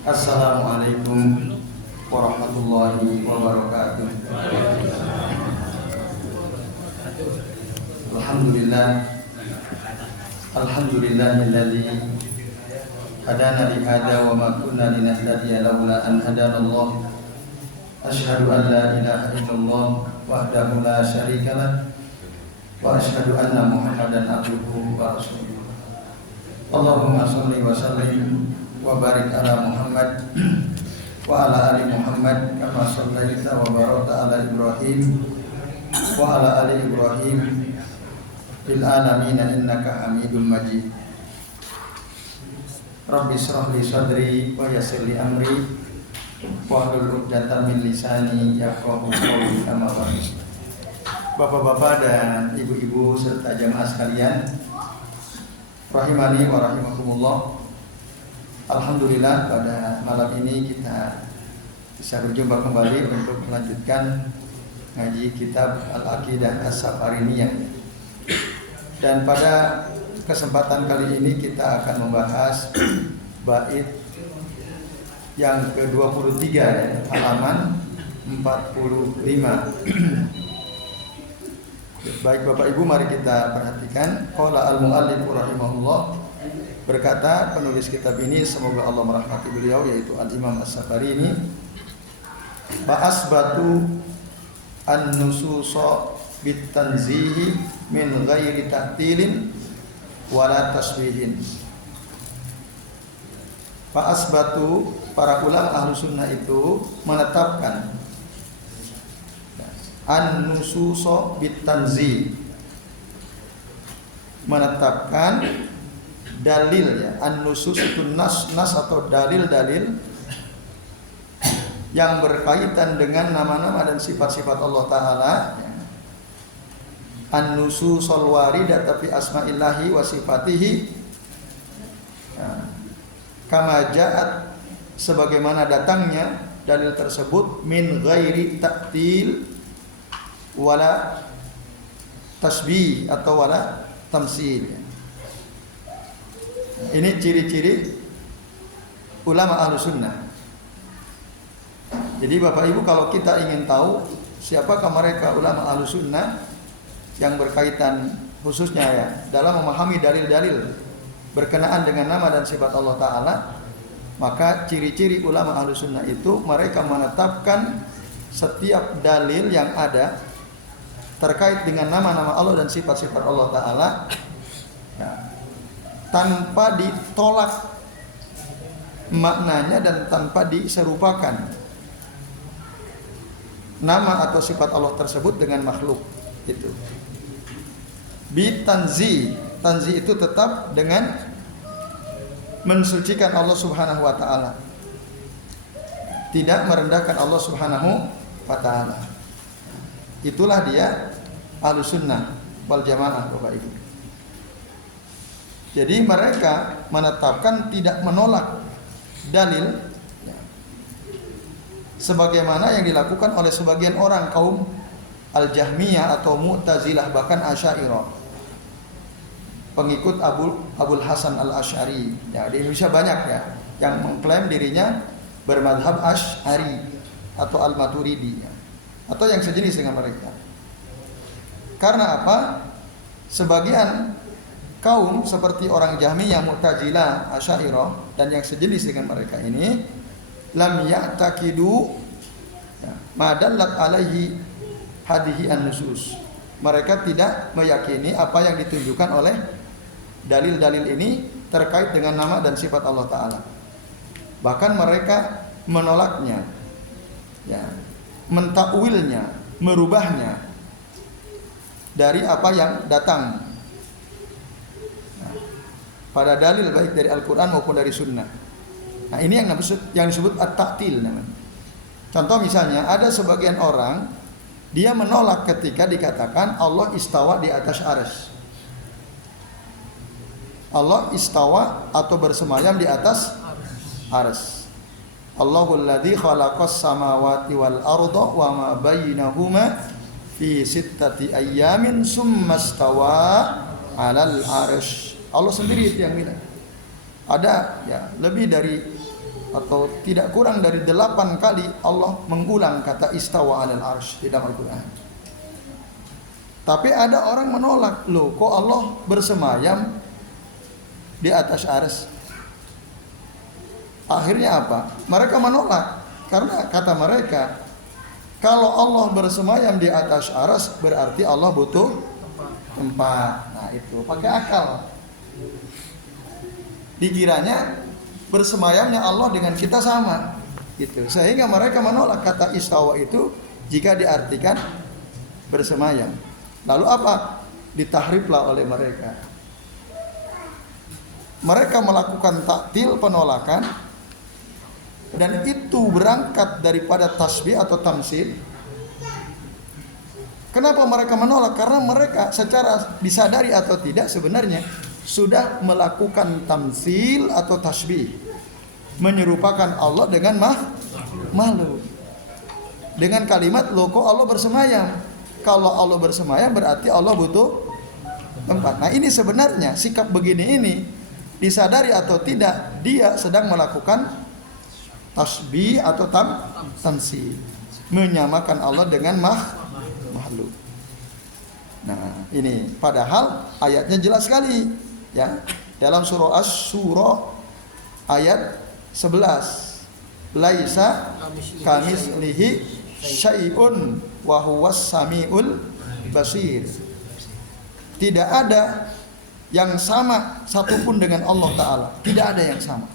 Assalamualaikum warahmatullahi wabarakatuh. Alhamdulillahilladzi hadana li hada wa ma kunna linahtadiya laula an hadanallah. Asyhadu an la ilaha illallah wahdahu la syarika lah wa asyhadu anna Muhammadan abduhu wa rasuluh. Allahumma shalli wa sallim wa barik ala Muhammad wa ala ali Muhammad kama shallaita wa barakta ala Ibrahim wa ala ali Ibrahim fil alamin innaka Hamidum Majid. Rabbi shrah li sadri wa yassir li amri wahlul 'uqdatam min lisani yafqahu qawli kama qala. Bapak-bapak dan ibu-ibu serta jamaah sekalian, rahimani wa rahimakumullah. Alhamdulillah pada malam ini kita bisa berjumpa kembali untuk melanjutkan ngaji kitab Al-Aqidah As-Safariniyah. Dan pada kesempatan kali ini kita akan membahas bait yang ke-23 ya, halaman 45. Baik Bapak Ibu, mari kita perhatikan. Qala al-muallif rahimahullah, berkata penulis kitab ini, semoga Allah merahmati beliau, yaitu Al-Imam As-Safarini, ba'asbatu an-nususa bitanzihi min ghairi ta'tilin wala taswihin. Ba'asbatu, para ulama ahlu sunnah itu menetapkan an-nususa bitanzih, menetapkan dalil ya. An-nusus itu nas atau dalil-dalil yang berkaitan dengan nama-nama dan sifat-sifat Allah Ta'ala ya. An-nususul waridah tapi asma'illahi wa sifatihi ya. Kama ja'at, sebagaimana datangnya dalil tersebut, min ghairi ta'til wala tasbih atau wala tamsil ya. Ini ciri-ciri ulama ahlu sunnah. Jadi Bapak Ibu, kalau kita ingin tahu siapakah mereka ulama ahlu sunnah yang berkaitan khususnya ya dalam memahami dalil-dalil berkenaan dengan nama dan sifat Allah Ta'ala, maka ciri-ciri ulama ahlu sunnah itu mereka menetapkan setiap dalil yang ada terkait dengan nama-nama Allah dan sifat-sifat Allah Ta'ala ya, tanpa ditolak maknanya dan tanpa diserupakan nama atau sifat Allah tersebut dengan makhluk itu. Bitanzi, tanzi itu tetap dengan mensucikan Allah Subhanahu wa taala, tidak merendahkan Allah Subhanahu wa taala. Itulah dia Ahlus Sunnah wal Jamaah, Bapak Ibu. Jadi mereka menetapkan tidak menolak dalil ya, sebagaimana yang dilakukan oleh sebagian orang kaum Al-Jahmiyah atau Mu'tazilah, bahkan Asy'ariyah, pengikut Abul Hasan Al-Asy'ari ya. Di Indonesia banyak ya yang mengklaim dirinya bermadhab Asy'ari atau Al-Maturidi ya, atau yang sejenis dengan mereka. Karena apa? Sebagian kaum seperti orang Jahmiyah, Mu'tazilah, Asy'ariyah dan yang sejenis dengan mereka ini lam ya'taqidu ya, ma dallat alaihi hadhihi an-nusus. Mereka tidak meyakini apa yang ditunjukkan oleh dalil-dalil ini terkait dengan nama dan sifat Allah Ta'ala. Bahkan mereka menolaknya ya, mentakwilnya, merubahnya dari apa yang datang pada dalil baik dari Al-Quran maupun dari Sunnah. Nah ini yang disebut at-ta'til namanya. Contoh misalnya ada sebagian orang dia menolak ketika dikatakan Allah istawa di atas arsy. Allah istawa atau bersemayam di atas arsy. Allahul ladzi khalaqas samawati wal arda wa ma bainahuma fi sittati ayyamin summa stawa 'alal 'arsy. Allah sendiri itu yang bilang. Ada ya lebih dari atau tidak kurang dari 8 kali Allah mengulang kata istawa 'alal 'arsy di dalam Al-Qur'an. Tapi ada orang menolak, loh kok Allah bersemayam di atas arsy? Akhirnya apa? Mereka menolak karena kata mereka, kalau Allah bersemayam di atas arsy berarti Allah butuh tempat. Nah itu pakai akal. Dikiranya bersemayamnya Allah dengan kita sama, gitu. Sehingga mereka menolak kata istawa itu jika diartikan bersemayam. Lalu apa? Ditahriflah oleh mereka. Mereka melakukan taktil, penolakan. Dan itu berangkat daripada tasbih atau tamsil. Kenapa mereka menolak? Karena mereka secara disadari atau tidak sebenarnya sudah melakukan tamsil atau tasbih, menyerupakan Allah dengan makhluk. Dengan kalimat loh kok Allah bersemayam. Kalau Allah bersemayam berarti Allah butuh tempat. Nah ini sebenarnya sikap begini ini disadari atau tidak dia sedang melakukan tasbih atau tamsil, menyamakan Allah dengan makhluk. Nah, ini padahal ayatnya jelas sekali ya. Dalam surah Asy-Syura ayat 11. Laisa kamislihi syai'un wa huwas samiul basir. Tidak ada yang sama satupun dengan Allah Ta'ala. Tidak ada yang sama.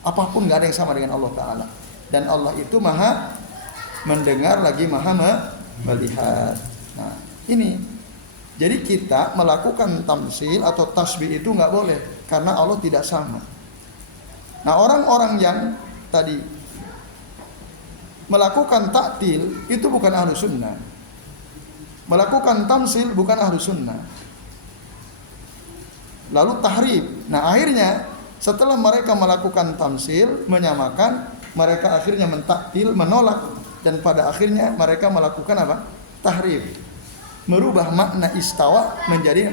Apapun nggak ada yang sama dengan Allah Ta'ala. Dan Allah itu maha mendengar lagi maha melihat. Nah ini. Jadi kita melakukan tamsil atau tasbih itu nggak boleh. Karena Allah tidak sama. Nah orang-orang yang tadi melakukan taktil itu bukan ahlu sunnah. Melakukan tamsil bukan ahlu sunnah. Lalu tahrif. Nah akhirnya setelah mereka melakukan tamsil, menyamakan, mereka akhirnya mentaktil, menolak, dan pada akhirnya mereka melakukan apa? Tahrif. Merubah makna istawa menjadi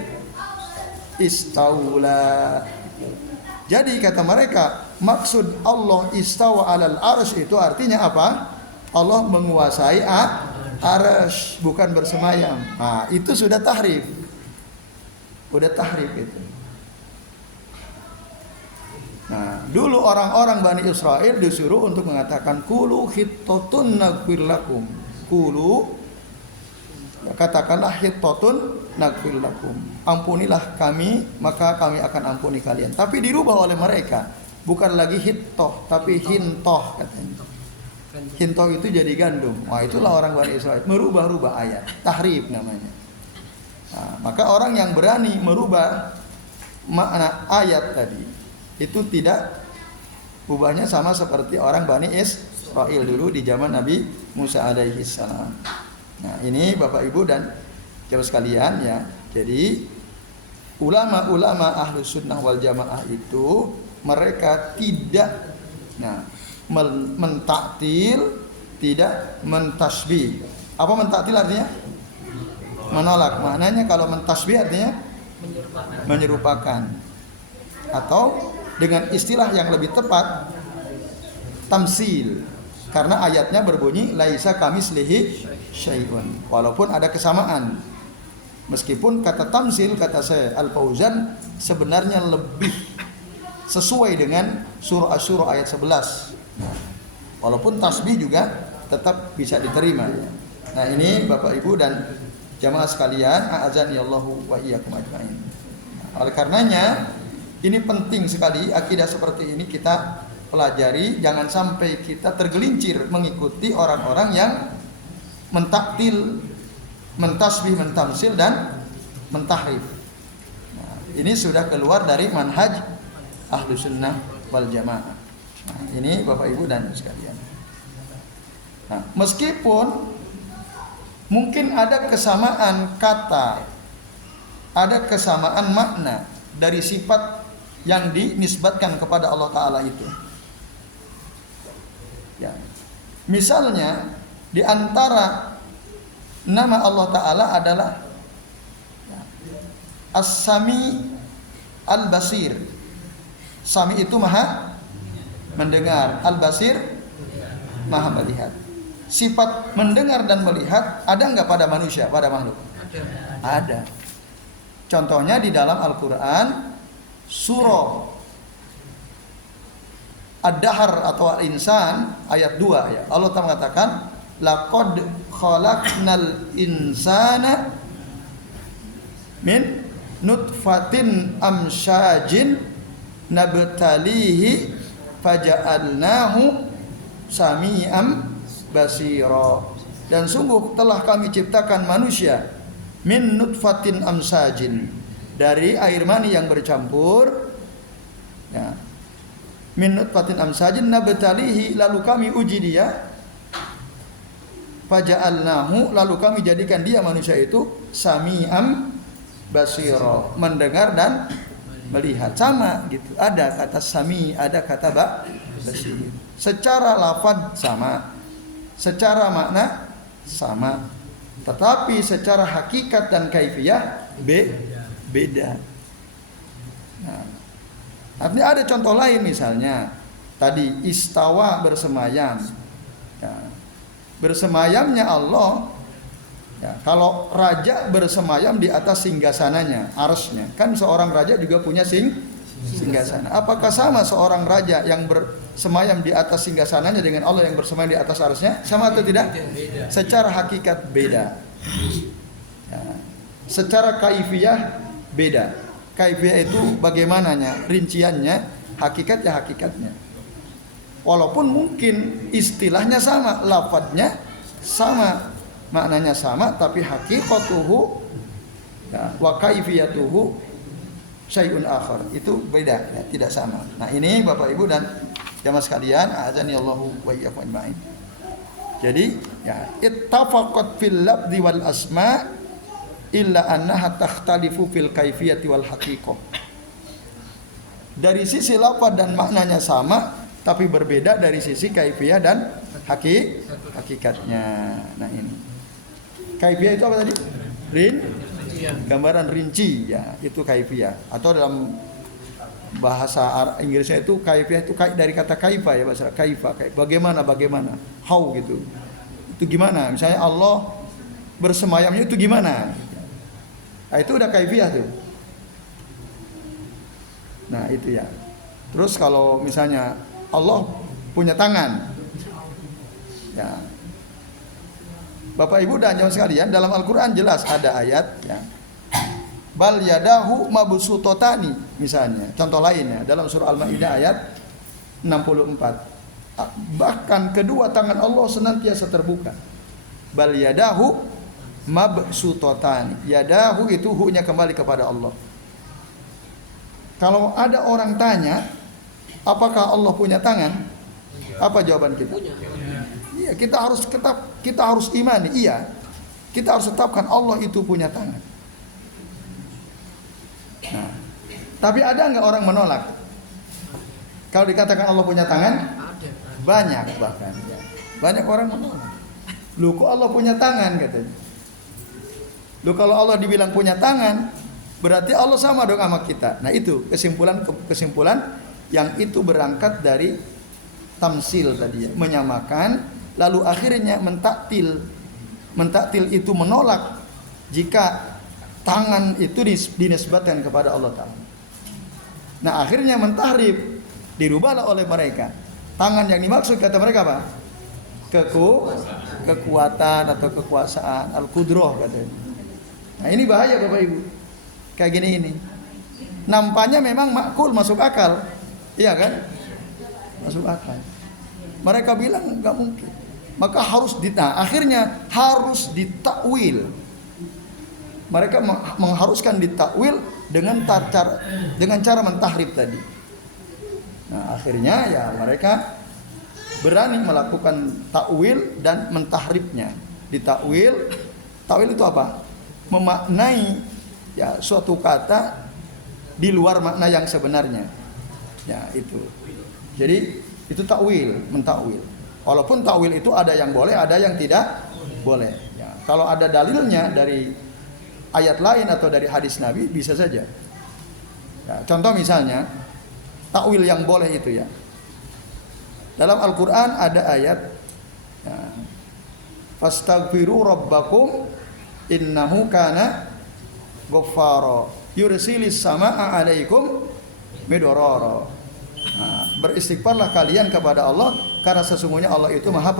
istaula. Jadi kata mereka, maksud Allah istawa 'alal 'arsy itu artinya apa? Allah menguasai arsy, bukan bersemayam. Nah, itu sudah tahrif. Udah tahrif itu. Nah, dulu orang-orang Bani Israel disuruh untuk mengatakan kulu hittatun naghfir lakum. Kulu, ya, katakanlah hittatun naghfir lakum. Ampunilah kami, maka kami akan ampuni kalian. Tapi dirubah oleh mereka, bukan lagi hittoh, tapi hintoh katanya. Hintoh itu jadi gandum. Wah, itulah orang Bani Israel merubah-rubah ayat, tahrif namanya. Nah, maka orang yang berani merubah makna ayat tadi itu tidak ubahnya sama seperti orang Bani Israel dulu di zaman Nabi Musa alaihi salam. Nah, ini Bapak Ibu dan saudara sekalian ya. Jadi ulama-ulama Ahlus Sunnah wal Jamaah itu mereka tidak mentaktil, tidak mentasbih. Apa mentaktil artinya? Menolak. Maknanya kalau mentasbih artinya menyerupakan. Atau dengan istilah yang lebih tepat tamsil, karena ayatnya berbunyi laisa kamislihi syai'un, walaupun ada kesamaan. Meskipun kata tamsil kata saya Al-Fauzan sebenarnya lebih sesuai dengan surah Asy-Syura ayat 11. Walaupun tasbih juga tetap bisa diterima. Nah, ini Bapak Ibu dan jamaah sekalian, a'azani Allahu wa iyyakum ajmain. Oleh karenanya ini penting sekali akidah seperti ini kita pelajari, jangan sampai kita tergelincir mengikuti orang-orang yang mentaktil, mentasbih, mentamsil dan mentahrif. Nah, ini sudah keluar dari manhaj Ahlus Sunnah wal Jamaah. Nah, ini Bapak Ibu dan sekalian. Nah, meskipun mungkin ada kesamaan kata, ada kesamaan makna dari sifat yang dinisbatkan kepada Allah Ta'ala itu. Misalnya di antara nama Allah Ta'ala adalah As-Sami Al-Basir. Sami itu maha mendengar, Al-Basir maha melihat. Sifat mendengar dan melihat ada nggak pada manusia, pada makhluk? Ada. Contohnya di dalam Al-Quran surah Ad-Dahr atau Al-Insan ayat 2 ya. Allah Ta'ala mengatakan laqad khalaqnal insana min nutfatin amsyajin nabtalihi faja'alnahu sami'am basira. Dan sungguh telah kami ciptakan manusia min nutfatin amsyajin, dari air mani yang bercampur ya. Min nutfatin amsyajin nabtalihi, lalu kami uji dia, faja'alnahu, lalu kami jadikan dia manusia itu sami'am basira, mendengar dan melihat. Sama gitu, ada kata sami, ada kata basir. Secara lafaz sama, secara makna sama, tetapi secara hakikat dan kaifiyah beda. Nah, artinya ada contoh lain, misalnya tadi istawa, bersemayam ya. Bersemayamnya Allah ya, kalau raja bersemayam di atas singgasananya, arsy-nya, kan seorang raja juga punya singgasana. Apakah sama seorang raja yang bersemayam di atas singgasananya dengan Allah yang bersemayam di atas arsy-nya? Sama atau tidak? Secara hakikat beda ya. Secara kaifiyah beda. Kaifiyah itu bagaimananya, rinciannya, hakikat ya hakikatnya. Walaupun mungkin istilahnya sama, lafadznya sama, maknanya sama, tapi hakikatuhu ya, wa kaifiyatuhu syai'un akhar, itu beda ya, tidak sama. Nah, ini Bapak Ibu dan jamaah sekalian, azanillahu wa iyyakum ajmain. Jadi ya, ittafaqat fil lafzi wal asma illa annaha takhtalifu fil kaifiyati wal haqiqah. Dari sisi lafaz dan maknanya sama, tapi berbeda dari sisi kaifiyah dan hakikatnya. Nah, ini kaifiyah itu apa tadi? Gambaran rinci ya, itu kaifiyah. Atau dalam bahasa Inggrisnya itu kaifiyah itu dari kata kaifa ya, bahasa kaifa, bagaimana, how gitu. Itu gimana? Misalnya Allah bersemayamnya itu gimana? Nah, itu udah kaifiyah tuh. Nah, itu ya. Terus kalau misalnya Allah punya tangan ya, Bapak Ibu dan jamaah sekalian, dalam Al-Quran jelas ada ayat ya, bal yadahu mabsutotani misalnya. Contoh lainnya dalam surah Al-Maidah ayat 64, bahkan kedua tangan Allah senantiasa terbuka. Bal yadahu mabsutotani, yadahu itu hu-nya kembali kepada Allah. Kalau ada orang tanya apakah Allah punya tangan, apa jawaban kita? Iya, kita harus imani, iya, kita harus tetapkan Allah itu punya tangan. Nah, tapi ada nggak orang menolak kalau dikatakan Allah punya tangan? Banyak, bahkan ya. Banyak orang menolak. Loh, kok Allah punya tangan katanya? Loh, kalau Allah dibilang punya tangan, berarti Allah sama dong sama kita. Nah, itu kesimpulan yang itu berangkat dari tamsil tadi ya, menyamakan, lalu akhirnya mentaktil. Mentaktil itu menolak jika tangan itu dinisbatkan kepada Allah Ta'ala. Nah, akhirnya mentahrif, dirubahlah oleh mereka. Tangan yang dimaksud kata mereka apa? Kekuatan atau kekuasaan, al-qudrah katanya. Nah, ini bahaya Bapak Ibu. Kayak gini ini. Nampaknya memang makul, masuk akal. Iya kan? Masuk akal. Mereka bilang enggak mungkin. Maka akhirnya harus ditakwil. Mereka mengharuskan ditakwil dengan cara mentahrif tadi. Nah, akhirnya ya mereka berani melakukan takwil dan mentahrifnya. Ditakwil, takwil itu apa? Memaknai ya suatu kata di luar makna yang sebenarnya. Ya, itu. Jadi itu takwil, mentakwil. Walaupun takwil itu ada yang boleh, ada yang tidak boleh. Ya, kalau ada dalilnya dari ayat lain atau dari hadis Nabi bisa saja. Ya, contoh misalnya takwil yang boleh itu ya. Dalam Al-Quran ada ayat ya, fastaghfiru rabbakum innahu kana ghaffara yursilis samaa'a 'alaikum midrara. Nah, beristighfarlah kalian kepada Allah karena sesungguhnya Allah itu Maha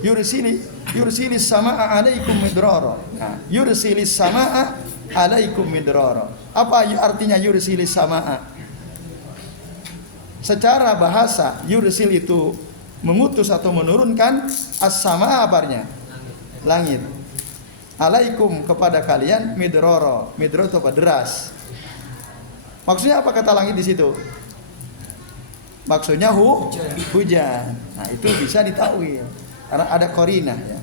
yursilis samaa'a 'alaikum midrara. Nah, yursilis samaa'a 'alaikum midrara. Apa artinya yursilis samaa'a? Secara bahasa yursil itu mengutus atau menurunkan, as-sama apanya? Langit. Alaikum kepada kalian midroro. Midroro itu apa? Deras. Maksudnya apa kata langit di situ? Maksudnya hujan. Nah, itu bisa ditakwil karena ada qarinah ya.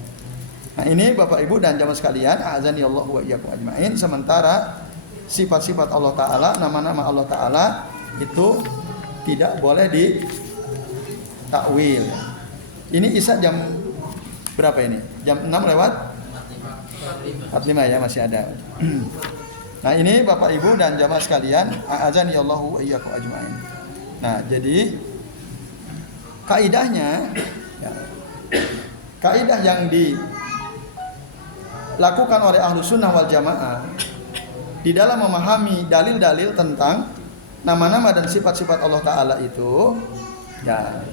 Nah, ini Bapak Ibu dan jamaah sekalian, azani Allah wa iyyakum ajmain. Sementara sifat-sifat Allah taala, nama-nama Allah taala itu tidak boleh ditakwil. Ini Isya jam berapa ini? Jam 6 lewat 45 ya, masih ada. Nah, ini Bapak Ibu dan jamaah sekalian, a'adzani Allahu wa iyyakum ajmain. Nah, jadi kaidahnya ya, kaidah yang dilakukan oleh Ahlus Sunnah wal Jamaah di dalam memahami dalil-dalil tentang nama-nama dan sifat-sifat Allah Ta'ala itu ya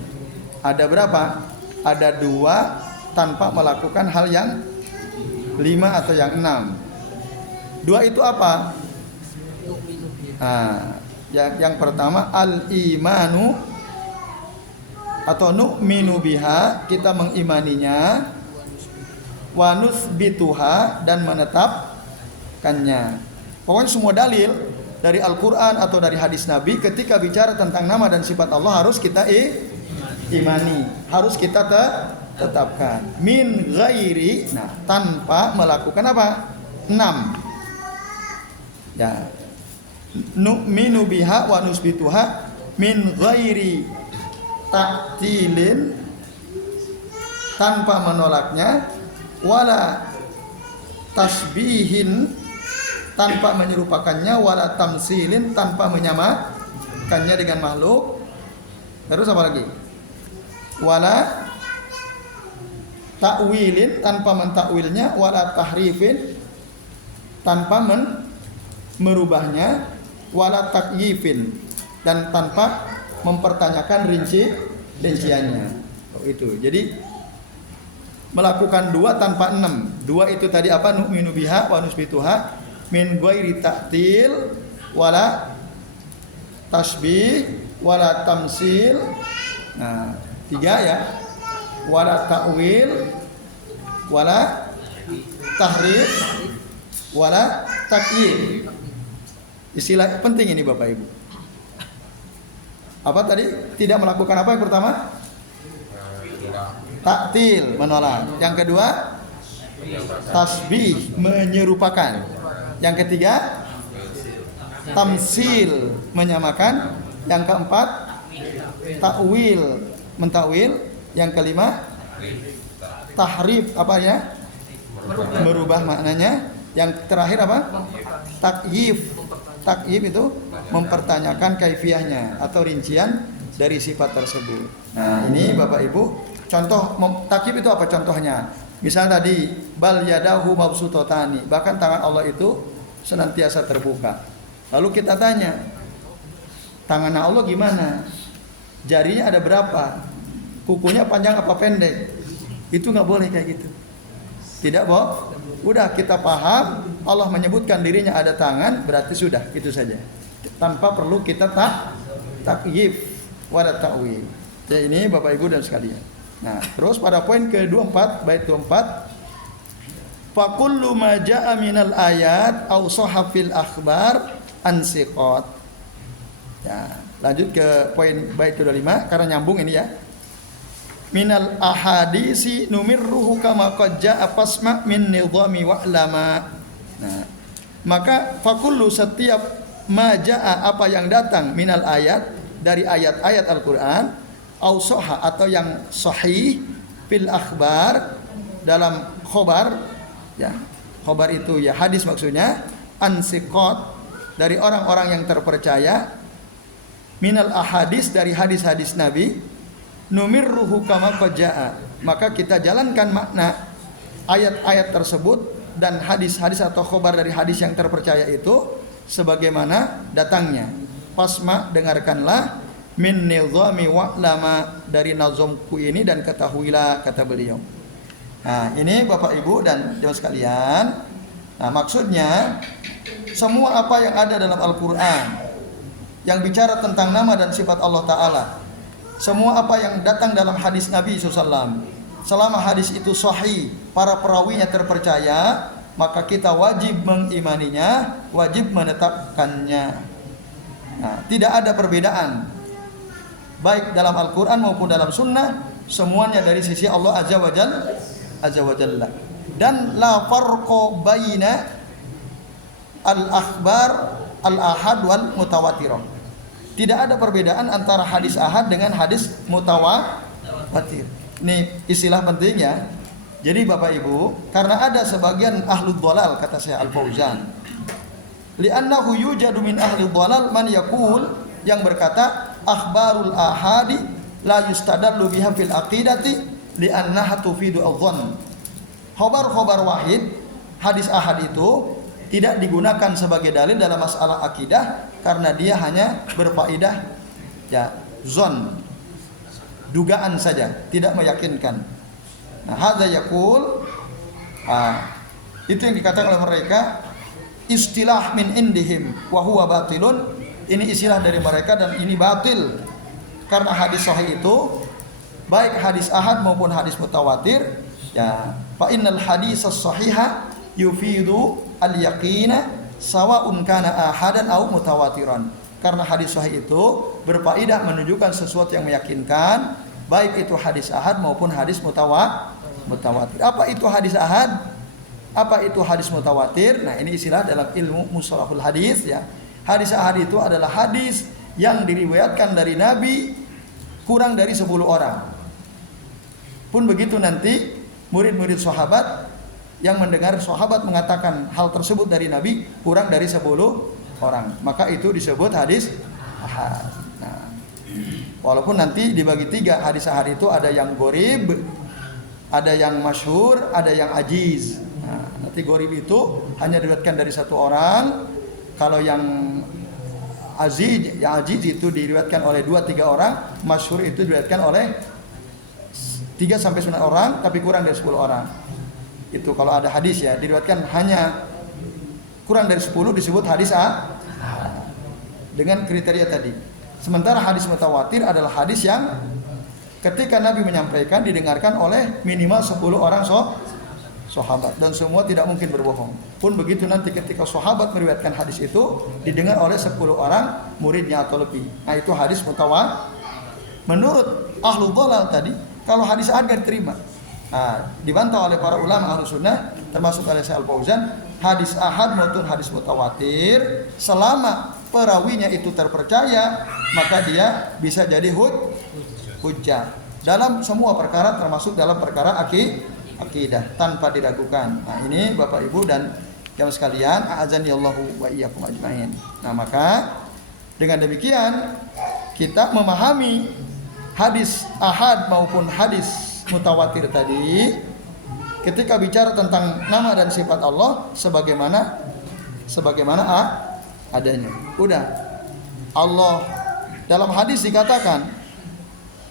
ada berapa? Ada 2 tanpa melakukan hal yang 5 atau yang 6. 2 itu apa? Nah, yang pertama al-imanu atau nu'minu biha, kita mengimaninya, wa nutsbituha dan menetapkannya. Pokoknya semua dalil dari Al-Quran atau dari hadis Nabi ketika bicara tentang nama dan sifat Allah harus kita imani, harus kita tetapkan. Min ghairi, nah tanpa melakukan apa? 6 ya. Nu'minu biha wa nusbituha min ghairi ta'tilin, tanpa menolaknya, wala tasbihin, tanpa menyerupakannya, wala tamsilin, tanpa menyamakannya dengan makhluk. Terus apa lagi? Wala ta'wilin, tanpa mentakwilnya, wala tahrifin, tanpa merubahnya, wala takyifin, dan tanpa mempertanyakan rinciannya. Oh, itu. Jadi melakukan 2 tanpa 6. 2 itu tadi apa? Nu'minu biha wa nusbituha min ghairi ta'til wala tasbih wala tamsil. Nah, 3 ya. Wala ta'wil wala tahrif wala takyif. Istilah penting ini Bapak Ibu. Apa tadi? Tidak melakukan apa yang pertama? Taktil, menolak. Yang kedua, tasbih, menyerupakan. Yang ketiga, tamsil, menyamakan. Yang keempat, takwil, mentakwil. Yang kelima, tahrif, apa ya? Merubah maknanya. Yang terakhir apa? Takyif. Takyif itu mempertanyakan kaifiyahnya atau rincian dari sifat tersebut. Nah, ini Bapak Ibu, contoh takyif itu apa contohnya? Misal tadi bal yadahu mabsutatani, bahkan tangan Allah itu senantiasa terbuka. Lalu kita tanya, tangan Allah gimana? Jarinya ada berapa? Kukunya panjang apa pendek? Itu nggak boleh kayak gitu. Tidak, Boh. Udah kita paham Allah menyebutkan dirinya ada tangan, berarti sudah itu saja. Tanpa perlu kita takyif wala ta'wil. Ya, ini Bapak Ibu dan sekalian. Nah, terus pada poin ke-24, bait 24, fa kullu ma jaa minal ayat aw sahafil akhbar ansiqat. Ya, lanjut ke poin bait ke-25 karena nyambung ini ya. Minal ahadisi numirruhu kama qad jaa fasma min nidhami wa'lama. Nah, maka fakullu, setiap majaa, apa yang datang, minal ayat, dari ayat-ayat Al-Quran, ausoha atau yang sahih fil akhbar dalam khobar, ya khobar itu ya hadis maksudnya, ansiqat dari orang-orang yang terpercaya, minal ahadis dari hadis-hadis Nabi, numirruhu kama qajaa, maka kita jalankan makna ayat-ayat tersebut dan hadis-hadis atau khobar dari hadis yang terpercaya itu sebagaimana datangnya. Pasma, dengarkanlah, min nizami wa'lama, dari nazomku ini dan ketahuilah, kata beliau. Nah ini Bapak Ibu dan jemaah sekalian, nah maksudnya semua apa yang ada dalam Al-Quran yang bicara tentang nama dan sifat Allah Ta'ala, semua apa yang datang dalam hadis Nabi SAW, selama hadis itu sahih, para perawinya terpercaya, maka kita wajib mengimaninya, wajib menetapkannya. Nah, tidak ada perbedaan baik dalam Al-Quran maupun dalam Sunnah, semuanya dari sisi Allah Azza wa Jalla. Dan la farqa baina al-akhbar al-ahad wal mutawatirah. Tidak ada perbedaan antara hadis ahad dengan hadis mutawatir. Ini istilah pentingnya. Jadi Bapak Ibu, karena ada sebagian ahlul dhalal, kata saya Al-Fauzan, li'annahu yujadu min ahlul dhalal man yaqul, yang berkata akhbarul ahadi la yustadallu biha fil aqidati li'annaha tufidu adh-dhann. Khobar-khobar wahid, hadis ahad itu tidak digunakan sebagai dalil dalam masalah akidah karena dia hanya berfaedah ya zon, dugaan saja, tidak meyakinkan. Nah, hadza yaqul, itu yang dikatakan oleh mereka istilah min indihim wa huwa batilun. Ini istilah dari mereka dan ini batil. Karena hadis sahih itu baik hadis ahad maupun hadis mutawatir, ya fa innal hadis as-sahiha yufidu al-yaqina sawa'un kana ahadan aw mutawatiran. Karena hadis sahih itu berfaedah menunjukkan sesuatu yang meyakinkan, baik itu hadis ahad maupun hadis mutawatir. Apa itu hadis ahad? Apa itu hadis mutawatir? Nah, ini istilah dalam ilmu mustalahul hadis ya. Hadis ahad itu adalah hadis yang diriwayatkan dari Nabi kurang dari 10 orang. Pun begitu nanti murid-murid sahabat yang mendengar sahabat mengatakan hal tersebut dari Nabi kurang dari 10 orang, maka itu disebut hadis ahad. Nah, walaupun nanti dibagi 3, hadis ahad itu ada yang gharib, ada yang masyhur, ada yang ajiz. Nah, nanti gharib itu hanya diriwayatkan dari 1 orang. Kalau yang aziz itu diriwayatkan oleh 2-3 orang, masyhur itu diriwayatkan oleh 3-9 orang, tapi kurang dari 10 orang. Itu kalau ada hadis ya, diriwayatkan hanya kurang dari 10 disebut hadis dengan kriteria tadi. Sementara hadis mutawatir adalah hadis yang ketika Nabi menyampaikan didengarkan oleh minimal 10 orang sahabat dan semua tidak mungkin berbohong. Pun begitu nanti ketika sahabat meriwayatkan hadis itu didengar oleh 10 orang muridnya atau lebih. Nah, itu hadis mutawatir. Menurut ahlul dhalal tadi, kalau hadis ahad diterima. Nah, dibantah oleh para ulama ahlus sunnah termasuk oleh Syekh Al-Fauzan, hadis ahad maupun hadis mutawatir selama perawinya itu terpercaya, maka dia bisa jadi hujjah dalam semua perkara, termasuk dalam perkara akidah tanpa diragukan. Nah, ini Bapak Ibu dan jamaah sekalian, a'adzanillahu wa iyyakum ajmain. Nah, maka dengan demikian kita memahami hadis ahad maupun hadis mutawatir tadi ketika bicara tentang nama dan sifat Allah sebagaimana adanya. Udah. Allah dalam hadis dikatakan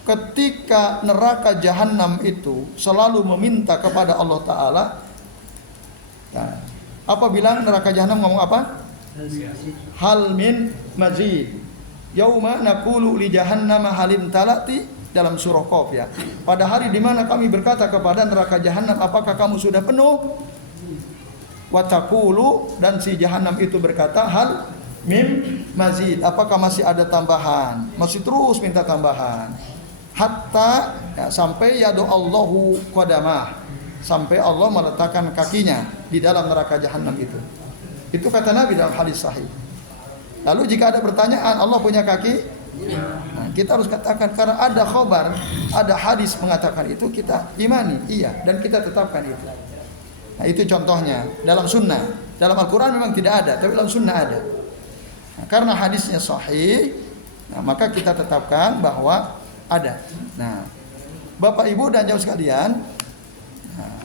ketika neraka jahanam itu selalu meminta kepada Allah Ta'ala. Nah, apa bilang neraka jahanam ngomong apa? Hal min mazid. Yauma naqulu li jahannama halim talati, dalam surah Qaf ya. Pada hari di mana kami berkata kepada neraka jahanam, apakah kamu sudah penuh? Wa taqulu, dan si jahanam itu berkata, hal min mazid, apakah masih ada tambahan? Masih terus minta tambahan. Hatta ya, sampai yadu Allahu qadamah, sampai Allah meletakkan kakinya di dalam neraka jahanam itu. Itu kata Nabi dalam hadis sahih. Lalu jika ada pertanyaan, Allah punya kaki? Nah, kita harus katakan karena ada khobar, ada hadis mengatakan itu, kita imani, iya, dan kita tetapkan itu. Nah, itu contohnya dalam sunnah. Dalam Al-Quran memang tidak ada, tapi dalam sunnah ada. Nah, karena hadisnya sahih, nah, maka kita tetapkan bahwa ada. Nah, Bapak Ibu dan jauh sekalian, nah,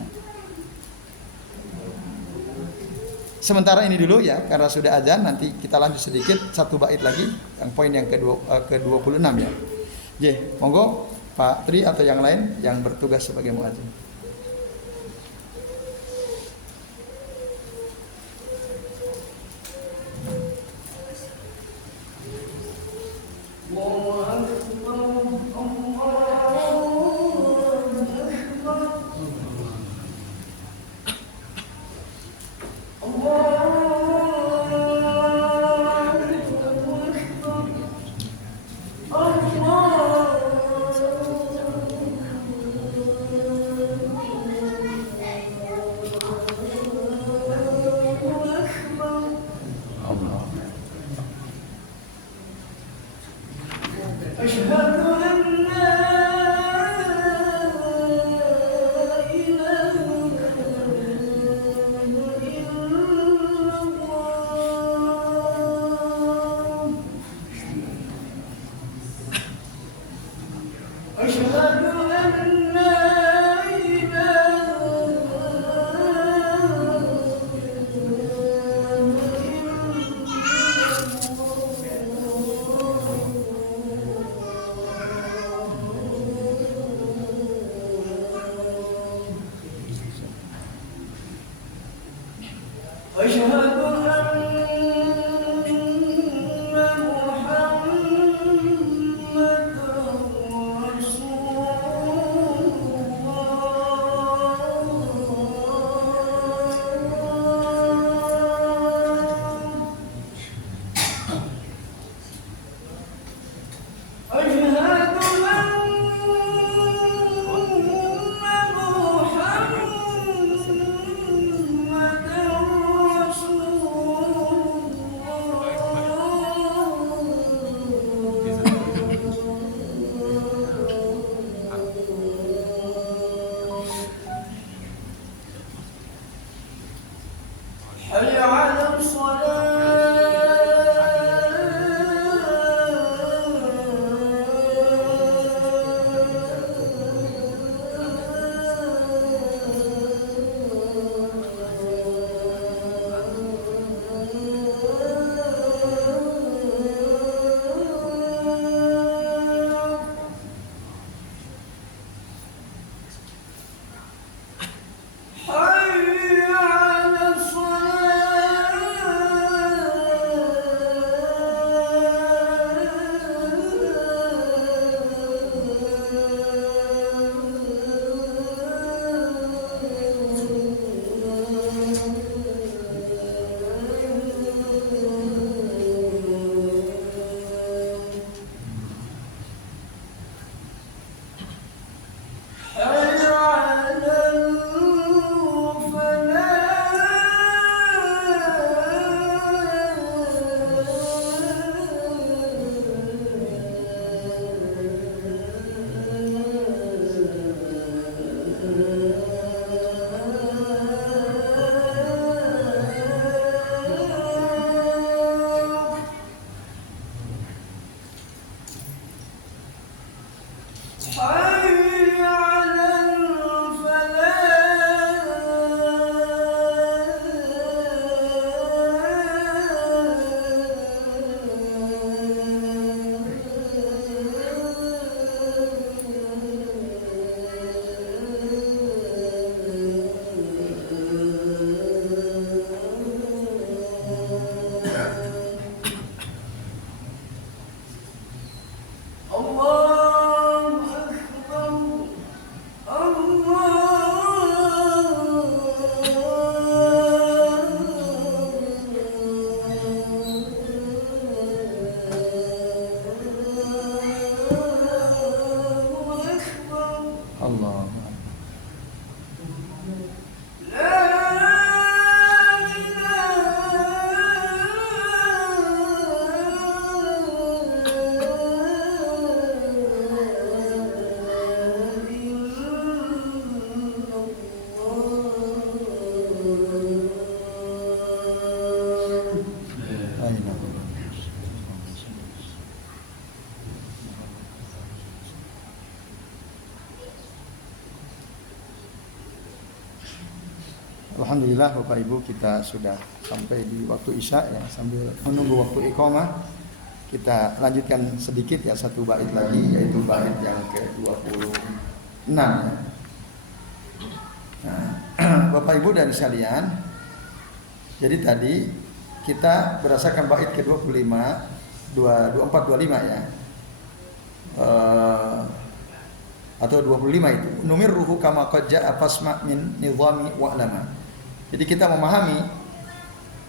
sementara ini dulu ya, karena sudah azan, nanti kita lanjut sedikit satu bait lagi, yang poin yang ke-26 ya. Monggo Pak Tri atau yang lain yang bertugas sebagai muadzin. Alhamdulillah Bapak Ibu, kita sudah sampai di waktu Isya ya. Sambil menunggu waktu iqamah, kita lanjutkan sedikit ya, satu bait lagi, yaitu bait yang ke-26 ya. Nah, Bapak Ibu dan sekalian, jadi tadi kita berdasarkan bait ke-25, 24, 25 ya, atau 25 itu, numir ruhu kama qad ja'a fasma min nizami wa'lama. Jadi kita memahami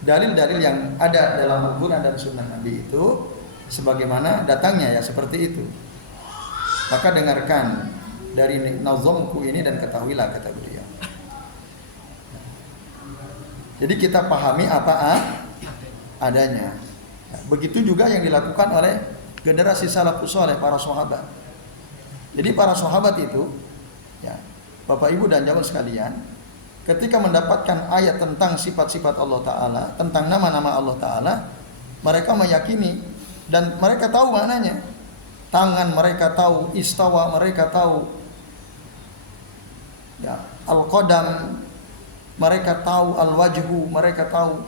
dalil-dalil yang ada dalam Al-Quran dan Sunnah Nabi itu sebagaimana datangnya ya, seperti itu. Maka dengarkan dari nazamku ini dan ketahuilah, kata beliau. Jadi kita pahami apa adanya. Begitu juga yang dilakukan oleh generasi salafus saleh, para sahabat. Jadi para sahabat itu ya, Bapak Ibu dan jamaah sekalian, ketika mendapatkan ayat tentang sifat-sifat Allah Ta'ala, tentang nama-nama Allah Ta'ala, mereka meyakini dan mereka tahu maknanya. Tangan mereka tahu, istawa mereka tahu, ya, al-qadam mereka tahu, al-wajhu mereka tahu.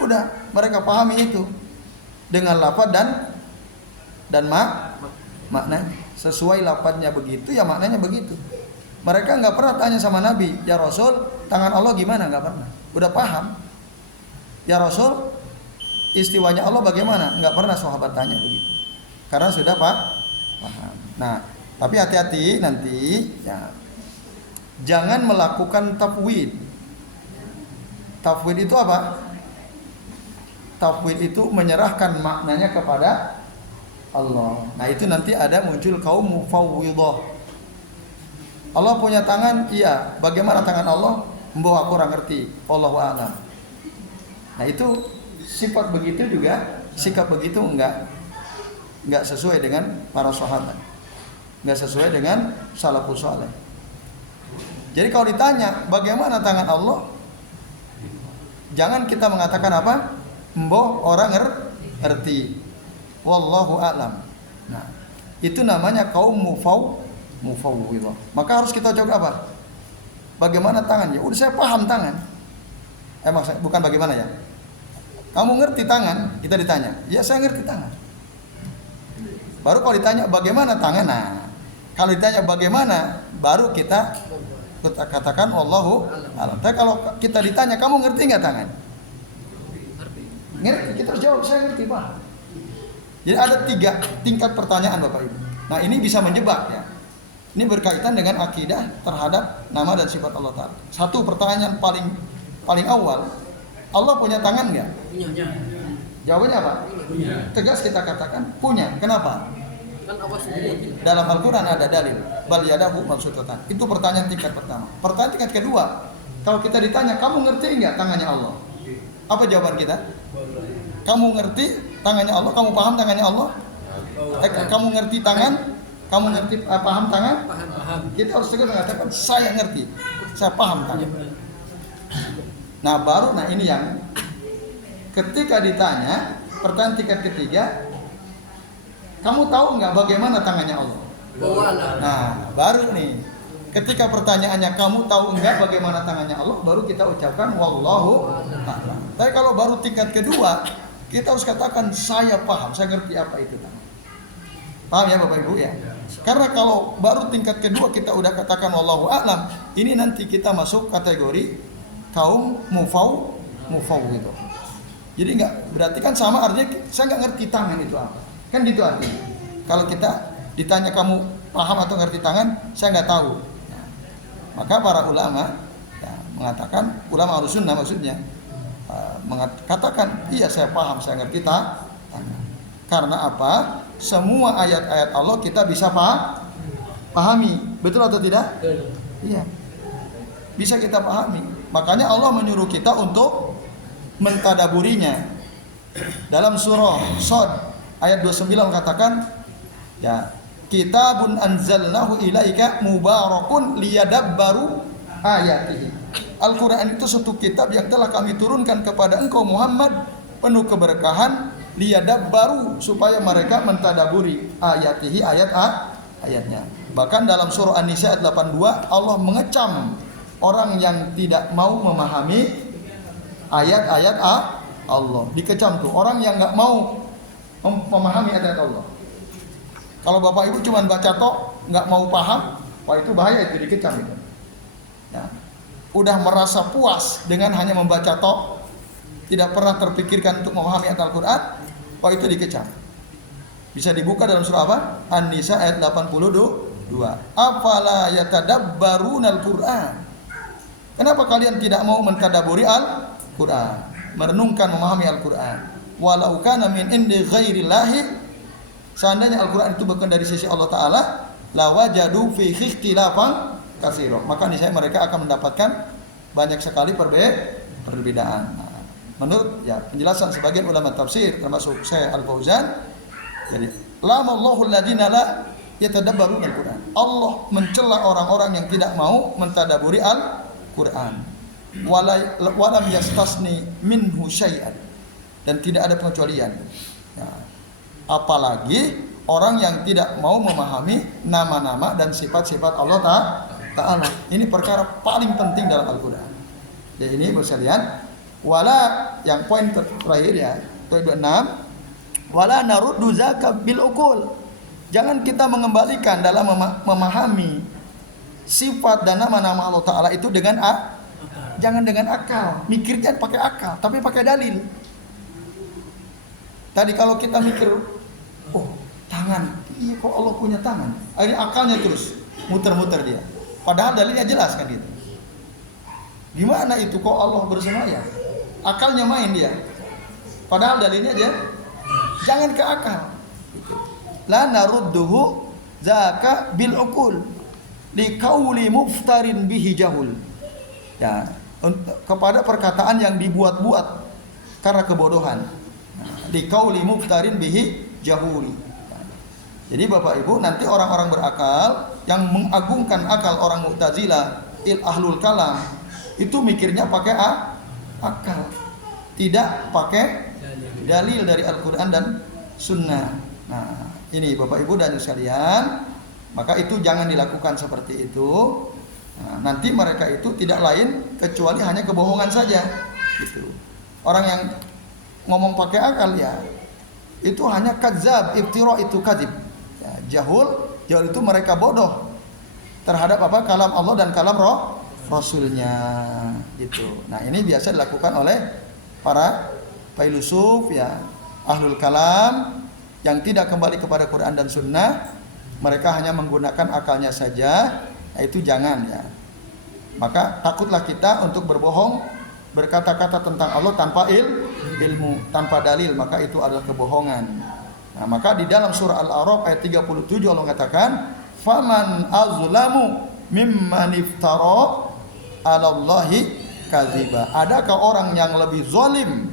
Udah, mereka pahami itu dengan lafaz dan makna. Sesuai lafaznya begitu, ya maknanya begitu. Mereka nggak pernah tanya sama Nabi, ya Rasul, tangan Allah gimana? Nggak pernah. Udah paham. Ya Rasul, istiwanya Allah bagaimana? Nggak pernah sahabat tanya begitu. Karena sudah paham. Nah, tapi hati-hati nanti, ya, jangan melakukan tafwid. Tafwid itu apa? Tafwid itu menyerahkan maknanya kepada Allah. Nah, itu nanti ada muncul kaum mufawwidhah. Allah punya tangan, iya. Bagaimana tangan Allah? Mbah aku kurang ngerti. Wallahu a'lam. Nah, itu sifat begitu juga, sikap begitu enggak sesuai dengan para sahabat. Enggak sesuai dengan salafus saleh. Jadi kalau ditanya bagaimana tangan Allah, jangan kita mengatakan apa? Mbah orang ngerti. Wallahu a'lam. Nah, itu namanya kaum mufawwidhah. Maka harus kita jawab apa? Bagaimana tangannya? Udah saya paham tangan. Maksudnya bukan bagaimana ya? Kamu ngerti tangan? Kita ditanya. Ya saya ngerti tangan. Baru kalau ditanya bagaimana tangan? Nah, kalau ditanya bagaimana, baru kita katakan wallahu a'lam. Tapi kalau kita ditanya kamu ngerti nggak tangan? Ngerti. Kita harus jawab saya ngerti, Pak. Jadi ada 3 tingkat pertanyaan Bapak Ibu. Nah, ini bisa menjebak ya. Ini berkaitan dengan akidah terhadap nama dan sifat Allah Ta'ala. Satu pertanyaan paling awal, Allah punya tangan nggak? Punya. Jawabannya apa? Punya. Tegas kita katakan punya. Kenapa? Kan Allah sendiri. Dalam Al-Quran ada dalil. Bal yadahu mabsutatan. Itu pertanyaan tingkat pertama. Pertanyaan tingkat kedua, kalau kita ditanya, kamu ngerti nggak tangannya Allah? Apa jawaban kita? Kamu ngerti tangannya Allah? Kamu paham tangannya Allah? Kamu ngerti tangan? Kamu ngerti paham tangan? Paham. Kita harus segera mengatakan saya ngerti, saya paham tangan. Nah baru, nah ini yang ketika ditanya pertanyaan tingkat ketiga, kamu tahu nggak bagaimana tangannya Allah? Nah baru nih, ketika pertanyaannya kamu tahu nggak bagaimana tangannya Allah, baru kita ucapkan wallahu a'lam. Tapi kalau baru tingkat kedua, kita harus katakan saya paham, saya ngerti apa itu tangan. Paham ya Bapak Ibu ya? Karena kalau baru tingkat kedua kita udah katakan wallahu a'lam, ini nanti kita masuk kategori kaum mufawwidhah. Jadi berarti kan sama artinya saya nggak ngerti tangan itu apa. Kan gitu artinya. Kalau kita ditanya kamu paham atau ngerti tangan, saya nggak tahu. Nah, maka para ulama ya, mengatakan, ulama Ahlussunnah maksudnya, mengatakan iya saya paham, saya ngerti tangan. Karena apa? Semua ayat-ayat Allah kita bisa pahami. Betul atau tidak? Iya. Bisa kita pahami. Makanya Allah menyuruh kita untuk mentadaburinya. Dalam surah Shad ayat 29 katakan, ya, kitabun anzalnahu ilaika mubarakun liyadabbaru ayatihi. Al-Quran itu satu kitab yang telah kami turunkan kepada engkau Muhammad, penuh keberkahan, liyadabbaru, supaya mereka mentadaburi ayatihi, ayatnya. Bahkan dalam surah An-Nisa ayat 82 Allah mengecam orang yang tidak mau memahami ayat-ayat Allah. Dikecam tuh orang yang nggak mau memahami ayat-ayat Allah. Kalau bapak ibu cuma baca tok, nggak mau paham, wah itu bahaya, itu dikecam itu. Ya. Udah merasa puas dengan hanya membaca tok, tidak pernah terpikirkan untuk memahami ayat Al-Quran, wah itu dikecam. Bisa dibuka dalam surah apa? An-Nisa ayat 82. Afala yatadabbaruna al-Quran. Kenapa kalian tidak mau mentadaburi Al-Quran, merenungkan, memahami Al-Quran? Walau kana min indi ghairillahi, seandainya Al-Quran itu bukan dari sisi Allah Ta'ala, lawajadu fi ikhtilafan katsira, maka niscaya mereka akan mendapatkan banyak sekali perbedaan. Nah, menurut penjelasan sebagian ulama tafsir termasuk Syekh Al-Fauzan, jadi lamallahu alladziina la yatadabbaruna al-Quran. Allah mencela orang-orang yang tidak mau mentadaburi Al-Quran. Walam yastasni minhu syai'an, dan tidak ada pengecualian. Ya. Apalagi orang yang tidak mau memahami nama-nama dan sifat-sifat Allah Ta'ala. Ini perkara paling penting dalam Al-Quran. Jadi ini sekalian, wala yang poin terakhir ya, poin 26, wala naruddu zakat bil uqul. Jangan kita mengembalikan dalam memahami sifat dan nama-nama Allah Ta'ala itu dengan jangan dengan akal. Mikirnya pakai akal, tapi pakai dalil. Tadi kalau kita mikir, oh tangan, iya kok Allah punya tangan, akhirnya akalnya terus muter-muter dia. Padahal dalilnya jelas kan gitu. Gimana itu kok Allah bersemayam? Akalnya main dia. Padahal dalilnya dia, jangan ke akal. La narudduhu zaka bil uqul li qauli muftarin bihi jahul. Ya, kepada perkataan yang dibuat-buat karena kebodohan. Di qauli muftarin bihi jahuli. Jadi Bapak Ibu, nanti orang-orang berakal yang mengagungkan akal orang Mu'tazilah, ahlul kalam, itu mikirnya pakai akal, tidak pakai dalil dari Al-Quran dan Sunnah. Nah, ini Bapak Ibu dan sekalian, maka itu jangan dilakukan seperti itu. Nah, nanti mereka itu tidak lain kecuali hanya kebohongan saja. Gitu. Orang yang ngomong pakai akal ya, itu hanya kadzab, iftira itu kadzib. Ya, jahul itu mereka bodoh terhadap apa? Kalam Allah dan kalam Rasulnya gitu. Nah, ini biasa dilakukan oleh para filosof ya, ahlul kalam yang tidak kembali kepada Quran dan Sunnah. Mereka hanya menggunakan akalnya saja. Nah, itu jangan ya. Maka takutlah kita untuk berbohong, berkata-kata tentang Allah tanpa ilmu, tanpa dalil, maka itu adalah kebohongan. Nah, maka di dalam surah Al-A'raf ayat 37 Allah mengatakan, "Faman azlamu mimman iftara 'alallahi kadziba." Adakah orang yang lebih zalim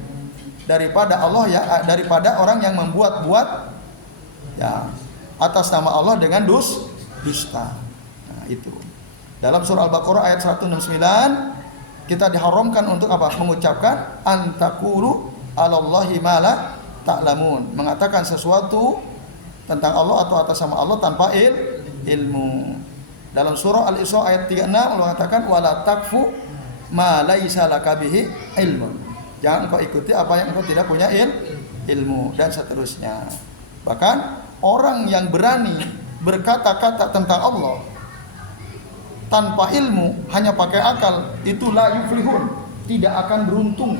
daripada Allah ya, daripada orang yang membuat-buat ya atas nama Allah dengan dusta. Nah, itu. Dalam surah Al-Baqarah ayat 169 kita diharamkan untuk apa? Mengucapkan antakulu 'alallahi ma la ta'lamun, mengatakan sesuatu tentang Allah atau atas nama Allah tanpa ilmu. Dalam surah Al-Isra ayat 36 Allah mengatakan wala takfu ma laisa laka bihi ilmun. Jangan kau ikuti apa yang engkau tidak punya ilmu, dan seterusnya. Bahkan orang yang berani berkata-kata tentang Allah tanpa ilmu, hanya pakai akal, itu la yuflihun, tidak akan beruntung.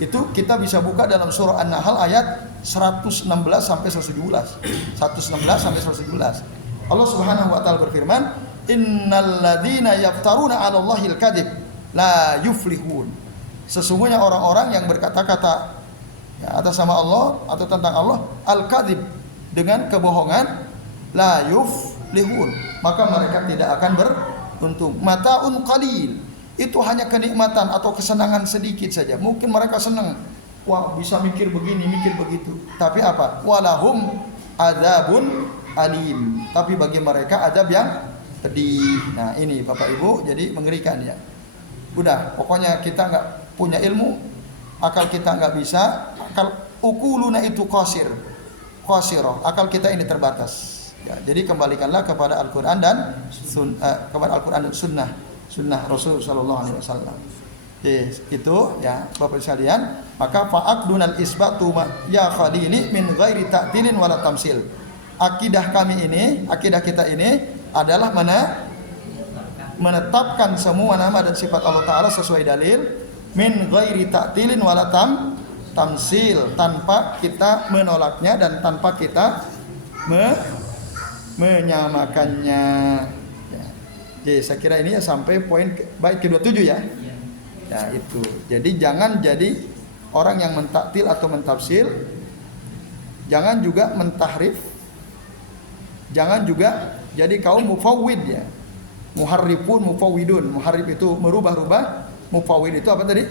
Itu kita bisa buka dalam surah An-Nahl ayat 116 sampai 117. 116 sampai 117. Allah Subhanahu wa taala berfirman, "Innal ladzina yaftaruna 'alallahil kadzib la yuflihun." Sesungguhnya orang-orang yang berkata-kata ya, atas nama Allah atau tentang Allah al-kadzib, dengan kebohongan, la yuflihun, maka mereka tidak akan beruntung. Mataun qalil, itu hanya kenikmatan atau kesenangan sedikit saja. Mungkin mereka senang, wah bisa mikir begini, mikir begitu. Tapi apa? Walahum adzabun alim, tapi bagi mereka azab yang pedih. Nah, ini Bapak Ibu, jadi mengerikan ya. Udah, pokoknya kita nggak punya ilmu, akal kita nggak bisa, akal ukuluna itu qasirah, akal kita ini terbatas. Ya, jadi kembalikanlah kepada Al-Quran dan kepada Al-Quran dan Sunnah. sunnah Rasul sallallahu alaihi wasallam. Itu ya Bapak sekalian, maka fa'aqdunal isbatu ya khalili min ghairi ta'tilin wala tamsil. Akidah kita ini adalah menetapkan semua nama dan sifat Allah Ta'ala sesuai dalil min ghairi ta'tilin wala tamsil, tanpa kita menolaknya dan tanpa kita menyamakannya ya. Jadi saya kira ini ya sampai poin baik ke-27 ya. Ya itu. Jadi jangan jadi orang yang mentaktil atau mentafsir, jangan juga mentahrif, jangan juga jadi kaum mufawwid ya. Muharrifun, mufawwidun. Muharrif itu merubah-rubah, mufawwid itu apa tadi?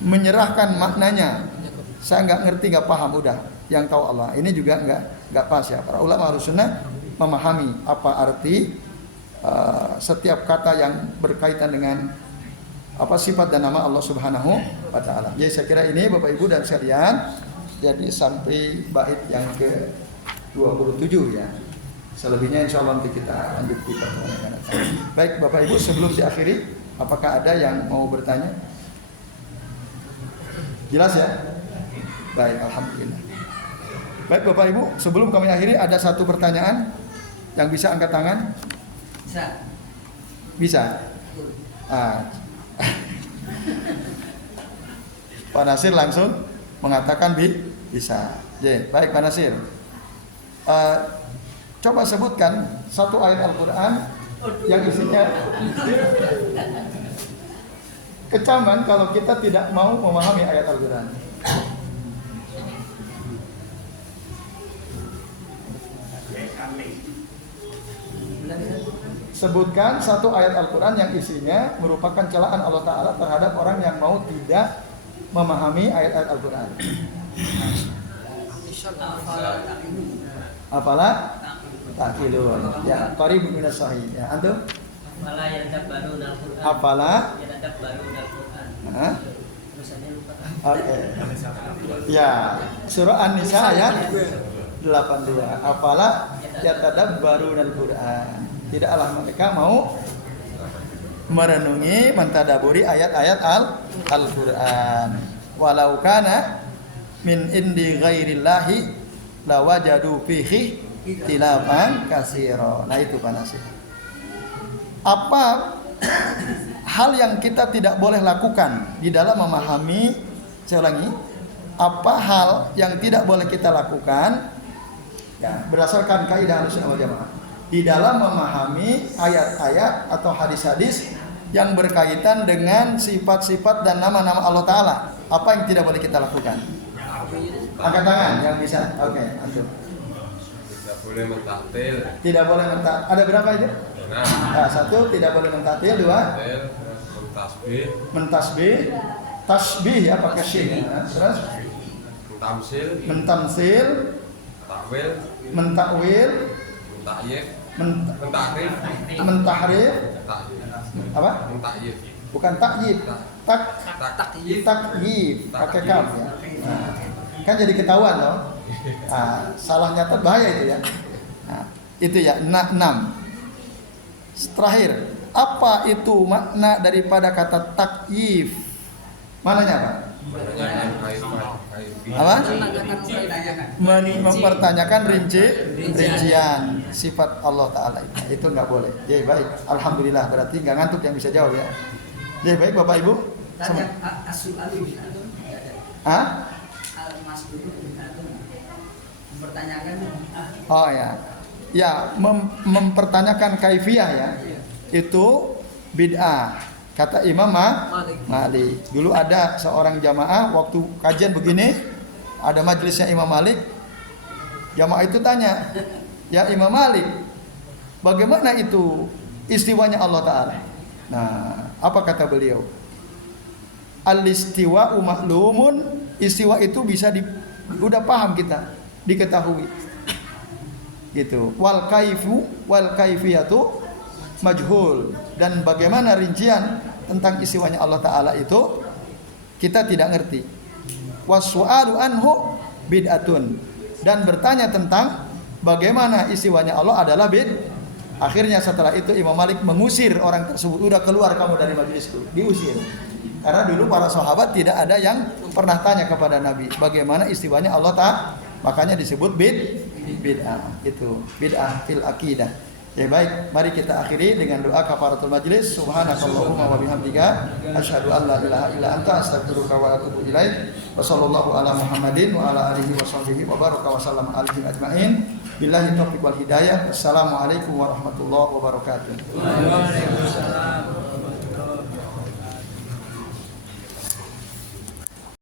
Menyerahkan maknanya. Saya nggak ngerti, nggak paham, udah. Yang tahu Allah. Ini juga nggak pas ya. Para ulama Ahlus Sunnah memahami apa arti setiap kata yang berkaitan dengan apa sifat dan nama Allah Subhanahu wa taala. Jadi saya kira ini Bapak Ibu dan sekalian, jadi sampai bait yang ke-27 ya. Selebihnya insya Allah nanti kita lanjut di pertemuan yang akan datang. Baik Bapak Ibu, sebelum diakhiri, apakah ada yang mau bertanya? Jelas ya? Baik, alhamdulillah. Baik Bapak Ibu, sebelum kami akhiri ada satu pertanyaan yang bisa angkat tangan? Bisa. Pak Nasir langsung mengatakan bisa. Baik Pak Nasir. Coba sebutkan satu ayat Al-Quran yang isinya kecaman kalau kita tidak mau memahami ayat Al-Quran. Sebutkan satu ayat Al-Quran yang isinya merupakan celaan Allah Ta'ala terhadap orang yang mau tidak memahami ayat-ayat Al-Quran. Apalah ta'qilun. Ya, qaribun minas sahih. Ya, antum? Afala yadabbaruna al-Qur'an. Afala yadabbaruna al-Qur'an. Tulisannya lupa. Oke. Ya, surah An-Nisa ayat 82. Afala yatadabbaruna al-Qur'an. Tidaklah mereka mau merenungi, mentadaburi ayat-ayat Al-Quran. Walau kana min indi ghairillahi lawajadu fihi tilafan katsira. Nah itu Pak Nasir. Apa hal yang kita tidak boleh lakukan di dalam memahami, saya ulangi, apa hal yang tidak boleh kita lakukan ya, berdasarkan kaidah Ahlussunnah wal Jamaah di dalam memahami ayat-ayat atau hadis-hadis yang berkaitan dengan sifat-sifat dan nama-nama Allah Ta'ala. Apa yang tidak boleh kita lakukan? Angkat tangan yang bisa. Oke, antum. Tidak boleh mentaktil. Tidak boleh mentaktil. Ada berapa itu? Nah, satu, tidak boleh mentaktil. Dua, mentasbih. Mentasbih. Tasbih ya pakai syin. Nah, terus Mentamsil. mentamsil. Takwil. Mentakwil. Mentakyif. Mentahrif. Mentakrif. Apa? Mentakyif. Bukan takyif. Takyif. Takyif pakai kaf ya. Nah, kan jadi ketahuan loh. Nah, salah nyata bahaya itu ya. Nah, itu ya 6. Terakhir, apa itu makna daripada kata takyif? Mananya Pak? Apa? Mempertanyakan rincian sifat Allah Ta'ala itu nggak boleh. Ya baik, alhamdulillah berarti nggak ngantuk yang bisa jawab ya. Ya baik Bapak Ibu. Mempertanyakan. Oh ya, ya mempertanyakan kaifiyah ya. Itu bid'ah. Kata Imam Malik. Dulu ada seorang jamaah waktu kajian begini, ada majelisnya Imam Malik. Jamaah itu tanya, ya Imam Malik, bagaimana itu istiwanya Allah Ta'ala? Nah, apa kata beliau? Al-istiwa'u ma'lumun, istiwa itu bisa udah paham kita, diketahui. Gitu. Wal kaifiyatu majhul, dan bagaimana rincian tentang istiwanya Allah Ta'ala itu kita tidak ngerti. Wassu'alu anhu bid'atun, dan bertanya tentang bagaimana istiwanya Allah Akhirnya setelah itu Imam Malik mengusir orang tersebut, udah keluar kamu dari majelisku, diusir. Karena dulu para sahabat tidak ada yang pernah tanya kepada Nabi bagaimana istiwanya Allah makanya disebut bid'ah. Itu bid'ah fil aqidah. Ya baik, mari kita akhiri dengan doa kafaratul majlis. Subhanakallahumma wa bihamdika asyhadu an la ilaha illa anta astaghfiruka wa atubu ilaik. Wa sallallahu ala Muhammadin wa ala alihi wa sahbihi wa baraka wa sallam alaihi ajmain. Billahi taufiq wal hidayah. Assalamualaikum warahmatullahi wabarakatuh. Waalaikumsalam.